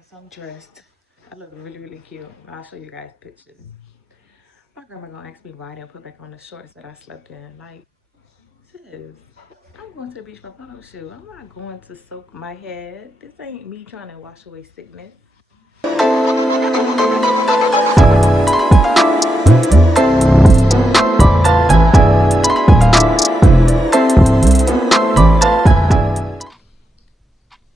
So I'm dressed. I look really, really cute. I'll show you guys pictures. My grandma gonna ask me why I didn't put back on the shorts that I slept in. Like, sis, I'm going to the beach for a photo shoot. I'm not going to soak my head. This ain't me trying to wash away sickness.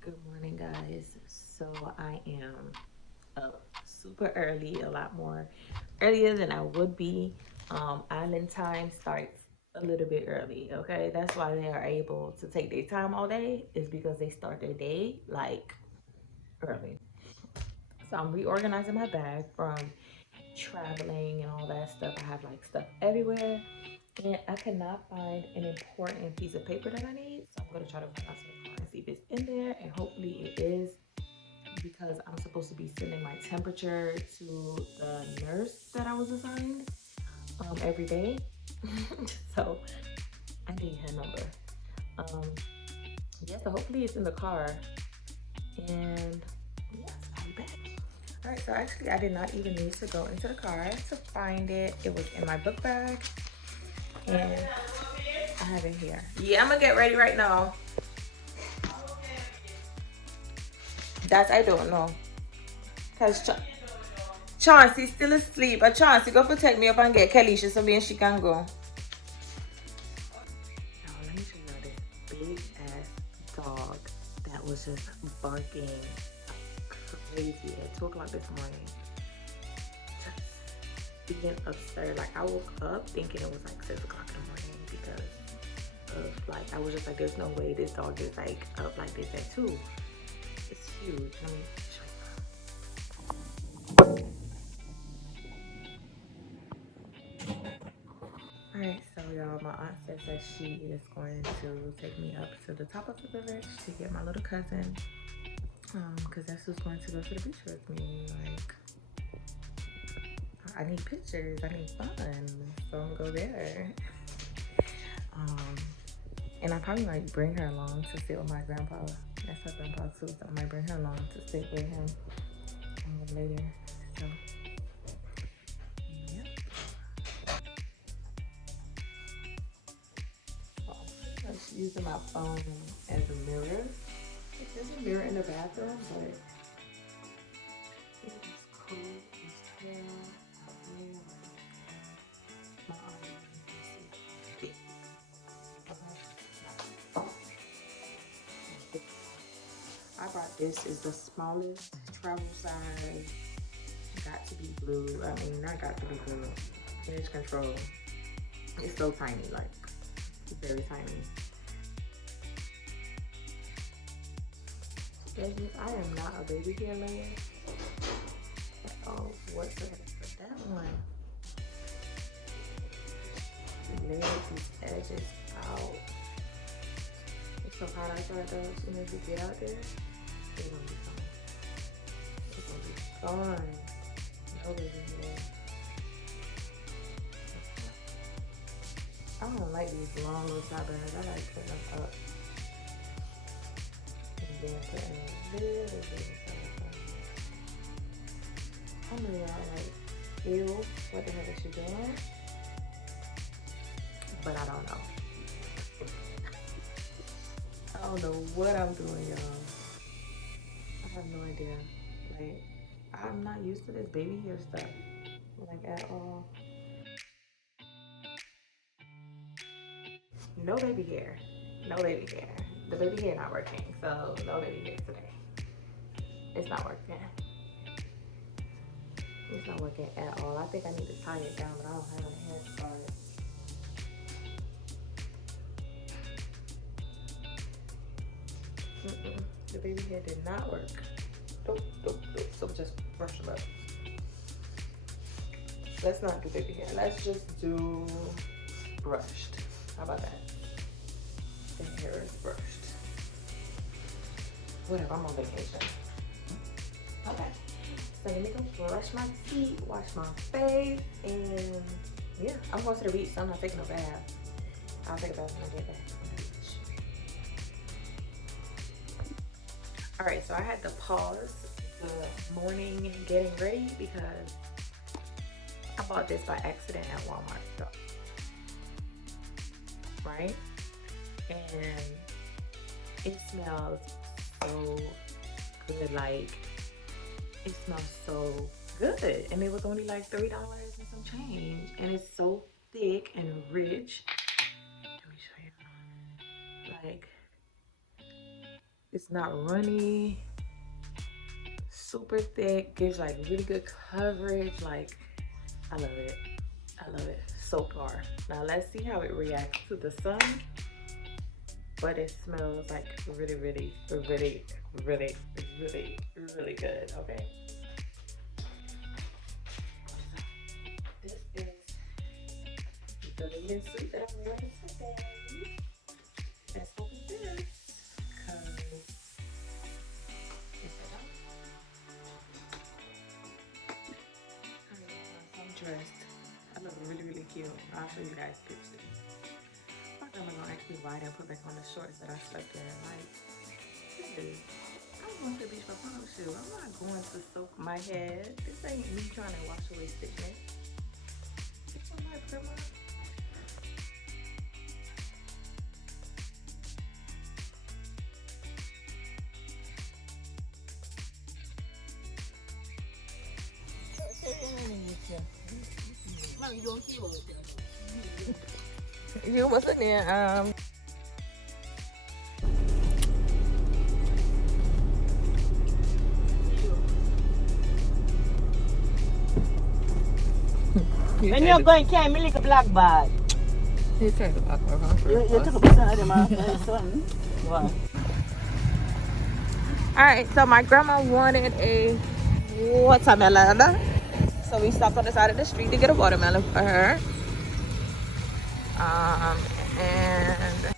Good morning, guys. So I am up super early, a lot more earlier than I would be. Island time starts a little bit early, okay? That's why they are able to take their time all day, is because they start their day like early. So I'm reorganizing my bag from traveling and all that stuff. I have like stuff everywhere, and I cannot find an important piece of paper that I need. So I'm gonna try to find out some and see if it's in there, and hopefully it is, because I'm supposed to be sending my temperature to the nurse that I was assigned every day. So I need her number. Um, yeah, so hopefully it's in the car. And yes, I'll be back. All right, so actually I did not even need to go into the car to find it. It was in my book bag, and I have it here. Yeah, I'm gonna get ready right now. That I don't know. Cause Chauncey's still asleep. But Chauncey, go protect me up and get Kelisha so then she can go. Now let me show y'all this big ass dog that was just barking crazy at 2 o'clock this morning. Just being absurd. Like I woke up thinking it was like 6 o'clock in the morning because of like I was just like, there's no way this dog is like up like this at 2. It's huge. Let me show you. Alright, so y'all, my aunt says that she is going to take me up to the top of the village to get my little cousin. Because that's who's going to go to the beach with me. Like, I need pictures, I need fun, so I'm gonna go there. And I probably might bring her along to sit with my grandpa. That's her grandpa too, so I might bring her along to sit with him later. So, yeah. I'm just using my phone as a mirror. There's a mirror in the bathroom, but it's cool. It's pale. I brought this is the smallest travel size. Got to be blue. I mean, not got to be blue. Image control. It's so tiny, like very tiny. I am not a baby hair layer at all whatsoever. But that one, layer these edges out. It's so hot outside though. As soon as you get out there, it's gonna be fine. It's gonna be fine. No baby hair. I don't like these long little sideburns. I like putting them up. And then putting a little bit of some of y'all like, ew, what the heck is she doing? But I don't know. I don't know what I'm doing, y'all. I have no idea. Like, I'm not used to this baby hair stuff, like at all. No baby hair. No baby hair. The baby hair not working, so no baby hair today. It's not working. It's not working at all. I think I need to tie it down, but I don't have a hair start. The baby hair did not work. Nope. So just brush them up. Let's not do baby hair. Let's just do brushed. How about that? The hair is brushed. Whatever, I'm on vacation. Okay. So let me go brush my teeth, wash my face, and yeah, I'm going to the beach, so I'm not taking a bath. I'll take a bath when I get back from the beach. All right, so I had to pause the morning getting ready because I bought this by accident at Walmart, so, right? And it smells so good, like it smells so good, and it was only like $3 and some change, and it's so thick and rich. Let me show you. Like, it's not runny, super thick, gives like really good coverage. Like, I love it. I love it so far. Now let's see how it reacts to the sun. But it smells like really, really, really, really, really, really good. Okay. This is the vegan suit that I'm wearing today. Let's open this. Cause I'm dressed. I look really, really cute. I'll show you guys pictures. I'm gonna actually ride and put back on the shorts that I slept in. Like, hey, I'm going to the beach for photo shoot. I'm not going to soak my head. This ain't me trying to wash away sickness. It's on my grandma. You what's in there? When you're going, carry me like a black bag. You take the black bag off. You took a piece of them off the sun. Wow. Alright, so my grandma wanted a watermelon. So we stopped on the side of the street to get a watermelon for her. And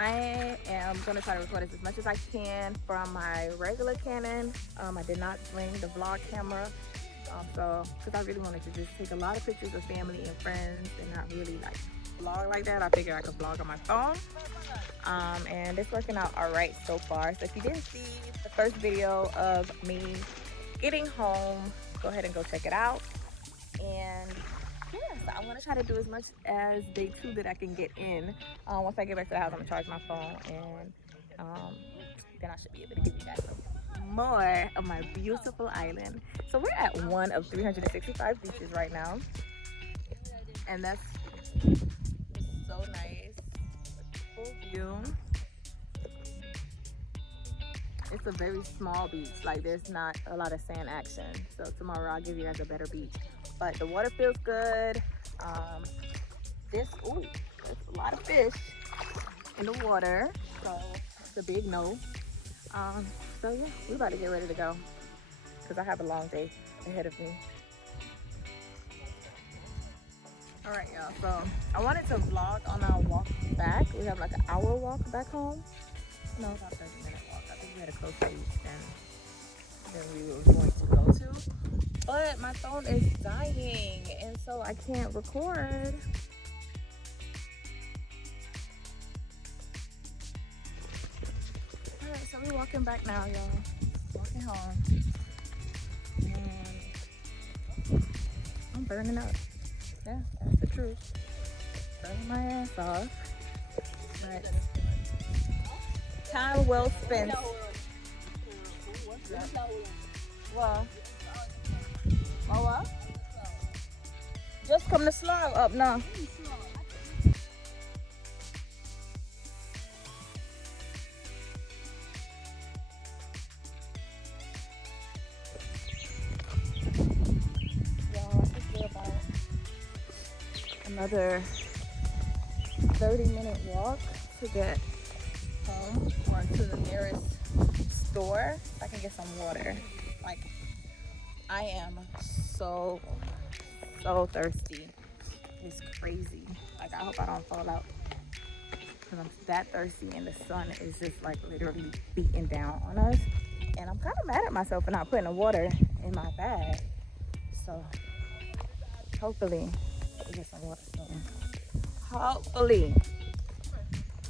I am going to try to record this as much as I can from my regular Canon. I did not bring the vlog camera, because I really wanted to just take a lot of pictures of family and friends and not really like vlog like that. I figured I could vlog on my phone, and it's working out all right so far. So if you didn't see the first video of me getting home, go ahead and go check it out. And yeah, so I want to try to do as much as day 2 that I can get in. Once I get back to the house, I'm gonna charge my phone, and then I should be able to give you guys some more of my beautiful island. So we're at one of 365 beaches right now, and that's so nice. Full view. It's a very small beach. Like, there's not a lot of sand action. So tomorrow I'll give you guys a better beach. But the water feels good. There's a lot of fish in the water. So it's a big no. So yeah, we're about to get ready to go because I have a long day ahead of me. All right, y'all. So I wanted to vlog on our walk back. We have like an hour walk back home. No, about 30-minute walk. I think we had a closer beach than we were going to go to. But my phone is dying, and so I can't record. Alright, so we're walking back now, y'all. Walking home. And I'm burning up. Yeah, that's the truth. Burning my ass off. But time well spent. What? Oh, what? Just come to slide up now. Y'all, I think we're about another 30-minute walk to get home or to the nearest store so I can get some water. Like, I am so thirsty. It's crazy. Like, I hope I don't fall out because I'm that thirsty and the sun is just like literally beating down on us. And I'm kind of mad at myself for not putting the water in my bag. So hopefully we get some water soon. Hopefully.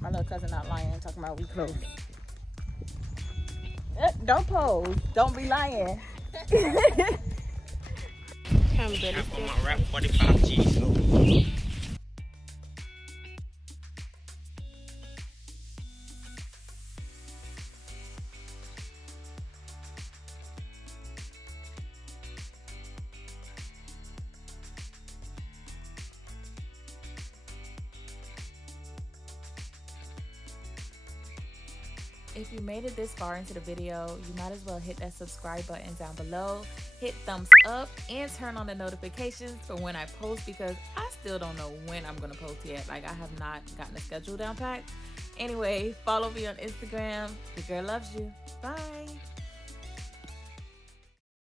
My little cousin not lying, talking about we close. Don't pose. Don't be lying. I'm on my rap 45G. If you made it this far into the video, you might as well hit that subscribe button down below, hit thumbs up, and turn on the notifications for when I post because I still don't know when I'm gonna post yet. Like, I have not gotten the schedule down pat. Anyway, follow me on Instagram. The girl loves you. Bye.